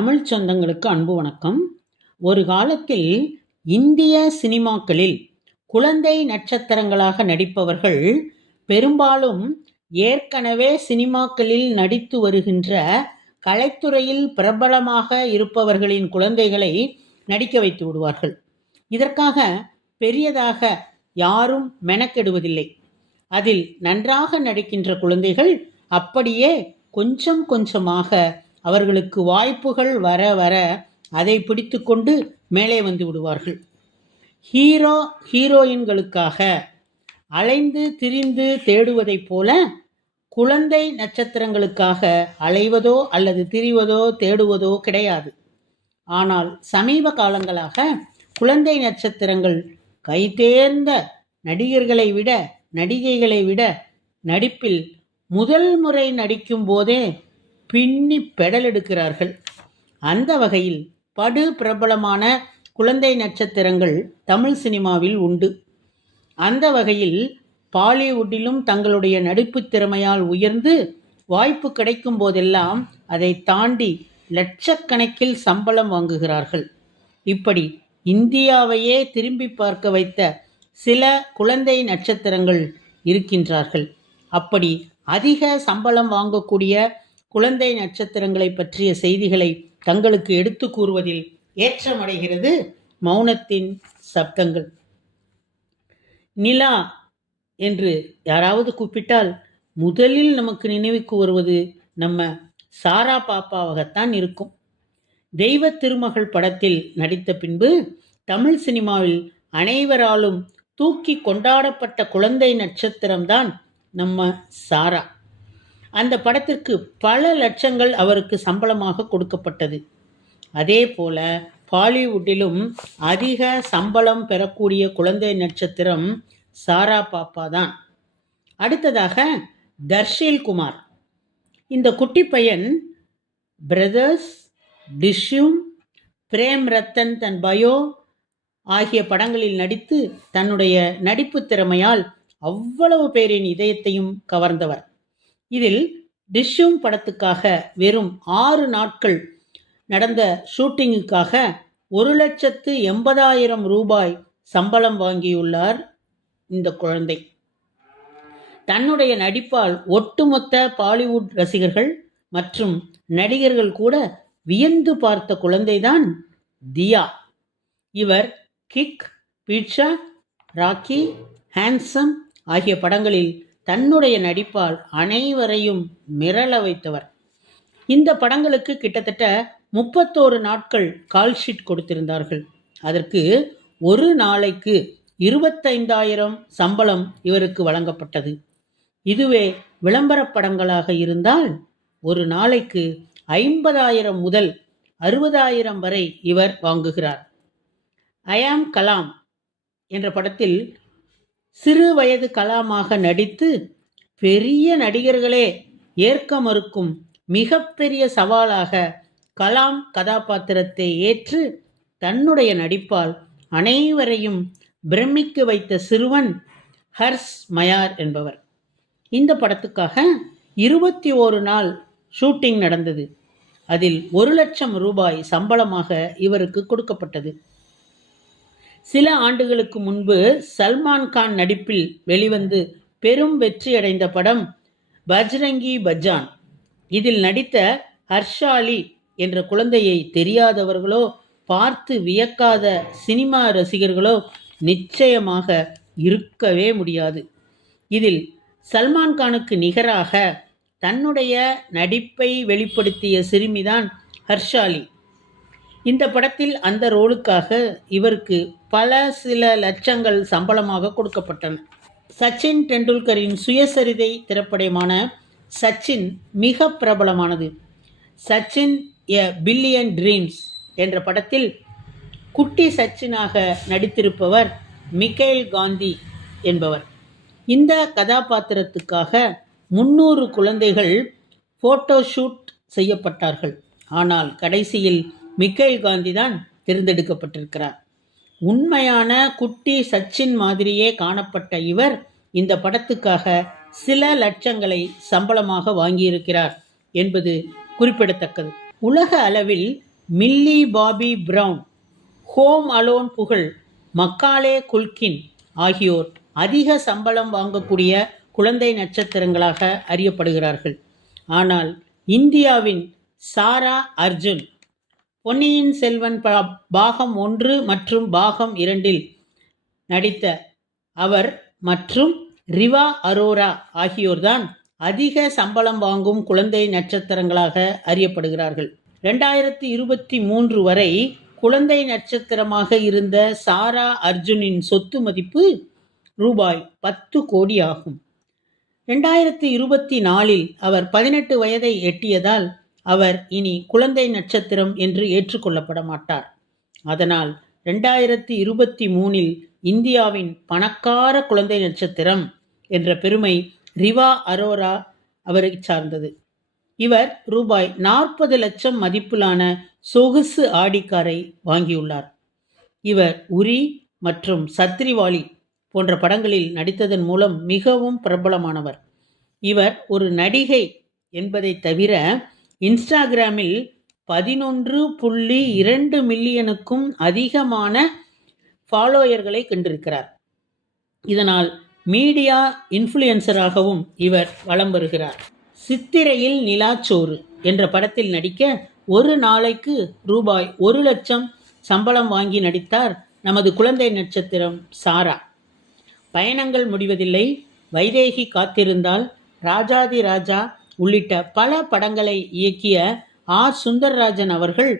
தமிழ் சொந்தங்களுக்கு அன்பு வணக்கம். ஒரு காலத்தில் இந்திய சினிமாக்களில் குழந்தை நட்சத்திரங்களாக நடிப்பவர்கள் பெரும்பாலும் ஏற்கனவே சினிமாக்களில் நடித்து வருகின்ற கலைத்துறையில் பிரபலமாக இருப்பவர்களின் குழந்தைகளை நடிக்க வைத்து விடுவார்கள். இதற்காக பெரியதாக யாரும் மெனக்கெடுவதில்லை. அதில் நன்றாக நடிக்கின்ற குழந்தைகள் அப்படியே கொஞ்சம் கொஞ்சமாக அவர்களுக்கு வாய்ப்புகள் வர வர அதை பிடித்து கொண்டு மேலே வந்து விடுவார்கள். ஹீரோயின்களுக்காக அலைந்து திரிந்து தேடுவதைப் போல குழந்தை நட்சத்திரங்களுக்காக அலைவதோ அல்லது திரிவதோ தேடுவதோ கிடையாது. ஆனால் சமீப காலங்களாக குழந்தை நட்சத்திரங்கள் கைதேர்ந்த நடிகைகளை விட நடிப்பில் முதல் முறை நடிக்கும் போதே பின்னி பெடல் எடுக்கிறார்கள். அந்த வகையில் படு பிரபலமான குழந்தை நட்சத்திரங்கள் தமிழ் சினிமாவில் உண்டு. அந்த வகையில் பாலிவுட்டிலும் தங்களுடைய நடிப்பு திறமையால் உயர்ந்து வாய்ப்பு கிடைக்கும் போதெல்லாம் அதை தாண்டி லட்சக்கணக்கில் சம்பளம் வாங்குகிறார்கள். இப்படி இந்தியாவையே திரும்பி பார்க்க வைத்த சில குழந்தை நட்சத்திரங்கள் இருக்கின்றார்கள். அப்படி அதிக சம்பளம் வாங்கக்கூடிய குழந்தை நட்சத்திரங்களை பற்றிய செய்திகளை தங்களுக்கு எடுத்து கூறுவதில் ஏற்றமடைகிறது மௌனத்தின் சப்தங்கள். நிலா என்று யாராவது கூப்பிட்டால் முதலில் நமக்கு நினைவுக்கு வருவது நம்ம சாரா பாப்பாவாகத்தான் இருக்கும். தெய்வ திருமகள் படத்தில் நடித்த பின்பு தமிழ் சினிமாவில் அனைவராலும் தூக்கி கொண்டாடப்பட்ட குழந்தை நட்சத்திரம்தான் நம்ம சாரா. அந்த படத்திற்கு பல லட்சங்கள் அவருக்கு சம்பளமாக கொடுக்கப்பட்டது. அதே போல பாலிவுட்டிலும் அதிக சம்பளம் பெறக்கூடிய குழந்தை நட்சத்திரம் சாரா பாப்பா தான். அடுத்ததாக தர்ஷில் குமார். இந்த குட்டி பையன் பிரதர்ஸ், டிஷ்யூம், பிரேம் ரத்தன் தன் பயோ ஆகிய படங்களில் நடித்து தன்னுடைய நடிப்பு திறமையால் அவ்வளவு பேரின் இதயத்தையும் கவர்ந்தவர். இதில் டிஷ்யூம் படத்துக்காக வெறும் 6 நாட்கள் நடந்த ஷூட்டிங்குக்காக 1,80,000 ரூபாய் சம்பளம் வாங்கியுள்ளார் இந்த குழந்தை. தன்னுடைய நடிப்பால் ஒட்டுமொத்த பாலிவுட் ரசிகர்கள் மற்றும் நடிகர்கள் கூட வியந்து பார்த்த குழந்தைதான் தியா. இவர் கிக், பீட்சா, ராக்கி, ஹேண்ட்ஸம் ஆகிய படங்களில் தன்னுடைய நடிப்பால் அனைவரையும் மிரள வைத்தவர். இந்த படங்களுக்கு கிட்டத்தட்ட 31 நாட்கள் கால்ஷீட் கொடுத்திருந்தார்கள். அதற்கு ஒரு நாளைக்கு 25,000 சம்பளம் இவருக்கு வழங்கப்பட்டது. இதுவே விளம்பர படங்களாக இருந்தால் ஒரு நாளைக்கு 50,000 முதல் 60,000 வரை இவர் வாங்குகிறார். ஐ ஆம் கலாம் என்ற படத்தில் சிறு வயது கலாமாக நடித்து பெரிய நடிகர்களே ஏற்க மறுக்கும் மிகப்பெரிய சவாலாக கலாம் கதாபாத்திரத்தை ஏற்று தன்னுடைய நடிப்பால் அனைவரையும் பிரமிக்க வைத்த சிறுவன் ஹர்ஷ் மயார் என்பவர். இந்த படத்துக்காக 21 நாள் ஷூட்டிங் நடந்தது. அதில் 1,00,000 ரூபாய் சம்பளமாக இவருக்கு கொடுக்கப்பட்டது. சில ஆண்டுகளுக்கு முன்பு சல்மான் கான் நடிப்பில் வெளிவந்து பெரும் வெற்றியடைந்த படம் பஜ்ரங்கி பஜான். இதில் நடித்த ஹர்ஷாலி என்ற குழந்தையை தெரியாதவர்களோ பார்த்து வியக்காத சினிமா ரசிகர்களோ நிச்சயமாக இருக்கவே முடியாது. இதில் சல்மான் கானுக்கு நிகராக தன்னுடைய நடிப்பை வெளிப்படுத்திய சிறுமிதான் ஹர்ஷாலி. இந்த படத்தில் அந்த ரோலுக்காக இவருக்கு சில லட்சங்கள் சம்பளமாக கொடுக்கப்பட்டன. சச்சின் டெண்டுல்கரின் சுயசரிதை திரைப்படமான சச்சின் மிக பிரபலமானது. சச்சின் எ பில்லியன் ட்ரீம்ஸ் என்ற படத்தில் குட்டி சச்சினாக நடித்திருப்பவர் மிக்கேல் காந்தி என்பவர். இந்த கதாபாத்திரத்துக்காக 300 குழந்தைகள் போட்டோ ஷூட் செய்யப்பட்டார்கள். ஆனால் கடைசியில் மிக்கேல் காந்தி தான் தேர்ந்தெடுக்கப்பட்டிருக்கிறார். உண்மையான குட்டி சச்சின் மாதிரியே காணப்பட்ட இவர் இந்த படத்துக்காக சில லட்சங்களை சம்பளமாக வாங்கியிருக்கிறார் என்பது குறிப்பிடத்தக்கது. உலக அளவில் milli Bobby brown, home alone புகழ் மக்காலே குல்கின் ஆகியோர் அதிக சம்பளம் வாங்கக்கூடிய குழந்தை நட்சத்திரங்களாக அறியப்படுகிறார்கள். ஆனால் இந்தியாவின் சாரா அர்ஜுன் பொன்னியின் செல்வன் பாகம் 1 மற்றும் பாகம் 2 நடித்த அவர் மற்றும் ரிவா அரோரா ஆகியோர்தான் அதிக சம்பளம் வாங்கும் குழந்தை நட்சத்திரங்களாக அறியப்படுகிறார்கள். 2023 வரை குழந்தை நட்சத்திரமாக இருந்த சாரா அர்ஜுனின் சொத்து மதிப்பு ரூபாய் 10 கோடி ஆகும். 2024 அவர் 18 வயதை எட்டியதால் அவர் இனி குழந்தை நட்சத்திரம் என்று ஏற்றுக்கொள்ளப்பட மாட்டார். அதனால் 2023 இந்தியாவின் பணக்கார குழந்தை நட்சத்திரம் என்ற பெருமை ரிவா அரோரா அவரை சார்ந்தது. இவர் ரூபாய் 40 லட்சம் மதிப்பிலான சொகுசு ஆடிக்காரை வாங்கியுள்ளார். இவர் உரி மற்றும் சத்ரிவாலி போன்ற படங்களில் நடித்ததன் மூலம் மிகவும் பிரபலமானவர். இவர் ஒரு நடிகை என்பதை தவிர இன்ஸ்டாகிராமில் 11.2 மில்லியனுக்கும் அதிகமான ஃபாலோயர்களை கொண்டிருக்கிறார். இதனால் மீடியா இன்ஃப்ளூயன்சராகவும் இவர் வலம் வருகிறார். சித்திரையில் நிலாச்சோறு என்ற படத்தில் நடிக்க ஒரு நாளைக்கு ரூபாய் 1 லட்சம் சம்பளம் வாங்கி நடித்தார் நமது குழந்தை நட்சத்திரம் சாரா. பயணங்கள் முடிவதில்லை, வைதேகி காத்திருந்தால், ராஜாதி ராஜா உள்ளிட்ட பல படங்களை இயக்கிய ஆர் சுந்தர்ராஜன் அவர்கள்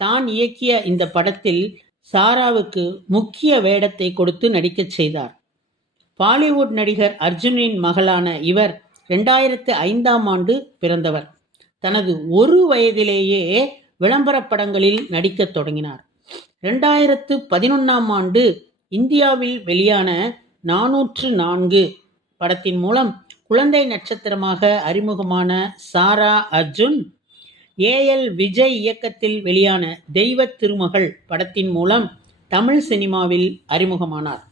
தான் இயக்கிய இந்த படத்தில் சாராவுக்கு முக்கிய வேடத்தை கொடுத்து நடிக்கச் செய்தார். பாலிவுட் நடிகர் அர்ஜுனின் மகளான இவர் 2005ஆம் ஆண்டு பிறந்தவர். தனது 1 வயதிலேயே விளம்பர படங்களில் நடிக்கத் தொடங்கினார். 2011ஆம் ஆண்டு இந்தியாவில் வெளியான 404 படத்தின் மூலம் குழந்தை நட்சத்திரமாக அறிமுகமான சாரா அர்ஜுன் ஏஎல் விஜய் இயக்கத்தில் வெளியான தெய்வ திருமகள் படத்தின் மூலம் தமிழ் சினிமாவில் அறிமுகமானார்.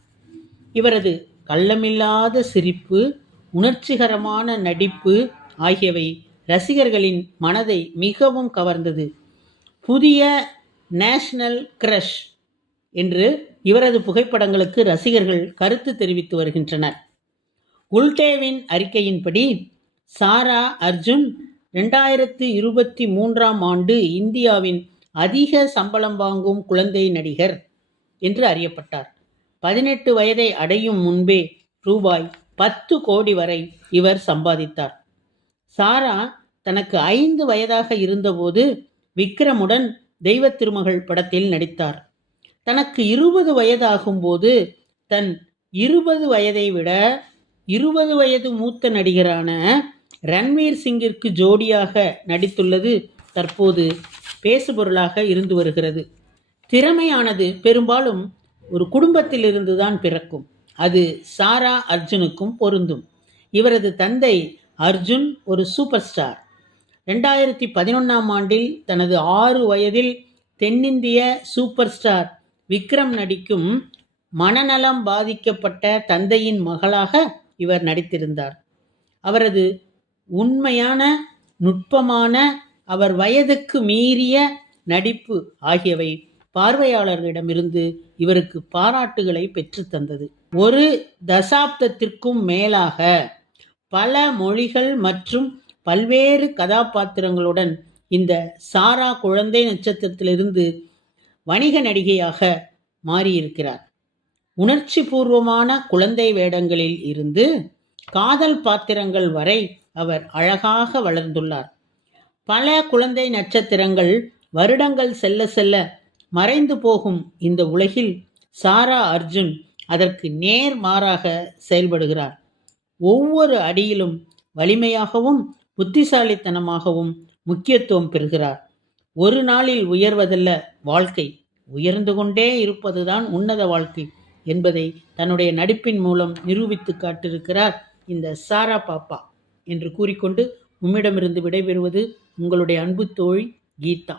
இவரது கள்ளமில்லாத சிரிப்பு, உணர்ச்சிகரமான நடிப்பு ஆகியவை ரசிகர்களின் மனதை மிகவும் கவர்ந்தது. புதிய நேஷனல் கிரஷ் என்று இவரது புகைப்படங்களுக்கு ரசிகர்கள் கருத்து தெரிவித்து வருகின்றனர். உல்டேவின் அறிக்கையின்படி சாரா அர்ஜுன் 2023ஆம் ஆண்டு இந்தியாவின் அதிக சம்பளம் வாங்கும் குழந்தை நடிகர் என்று அறியப்பட்டார். 18 வயதை அடையும் முன்பே ரூபாய் 10 கோடி வரை இவர் சம்பாதித்தார். சாரா தனக்கு 5 வயதாக இருந்தபோது விக்ரமுடன் தெய்வ திருமகள் படத்தில் நடித்தார். தனக்கு 20 வயதாகும்போது தன் 20 வயதை விட 20 வயது மூத்த நடிகரான ரன்வீர் சிங்கிற்கு ஜோடியாக நடித்துள்ளது தற்போது பேசுபொருளாக இருந்து வருகிறது. திறமையானது பெரும்பாலும் ஒரு குடும்பத்திலிருந்து தான் பிறக்கும். அது சாரா அர்ஜுனுக்கும் பொருந்தும். இவரது தந்தை அர்ஜுன் ஒரு சூப்பர் ஸ்டார். 2011ஆம் ஆண்டில் தனது 6 வயதில் தென்னிந்திய சூப்பர் ஸ்டார் விக்ரம் நடிக்கும் மனநலம் பாதிக்கப்பட்ட தந்தையின் மகளாக இவர் நடித்திருந்தார். அவரது உண்மையான, நுட்பமான, அவர் வயதுக்கு மீறிய நடிப்பு ஆகியவை பார்வையாளர்களிடமிருந்து இவருக்கு பாராட்டுகளை பெற்றுத்தந்தது. 1 தசாப்தத்திற்கும் மேலாக பல மொழிகள் மற்றும் பல்வேறு கதாபாத்திரங்களுடன் இந்த சாரா குழந்தை நட்சத்திரத்திலிருந்து வணிக நடிகையாக மாறியிருக்கிறார். உணர்ச்சி பூர்வமான குழந்தை வேடங்களில் இருந்து காதல் பாத்திரங்கள் வரை அவர் அழகாக வளர்ந்துள்ளார். பல குழந்தை நட்சத்திரங்கள் வருடங்கள் செல்ல செல்ல மறைந்து போகும் இந்த உலகில் சாரா அர்ஜுன் அதற்கு நேர்மாறாக செயல்படுகிறார். ஒவ்வொரு அடியிலும் வலிமையாகவும் புத்திசாலித்தனமாகவும் முக்கியத்துவம் பெறுகிறார். ஒரு நாளில் உயர்வதல்ல வாழ்க்கை, உயர்ந்து கொண்டே இருப்பதுதான் உன்னத வாழ்க்கை என்பதை தன்னுடைய நடிப்பின் மூலம் நிரூபித்து காட்டியிருக்கிறார் இந்த சாரா பாப்பா என்று கூறிக்கொண்டு உம்மிடமிருந்து விடைபெறுவது உங்களுடைய அன்பு தோழி கீதா.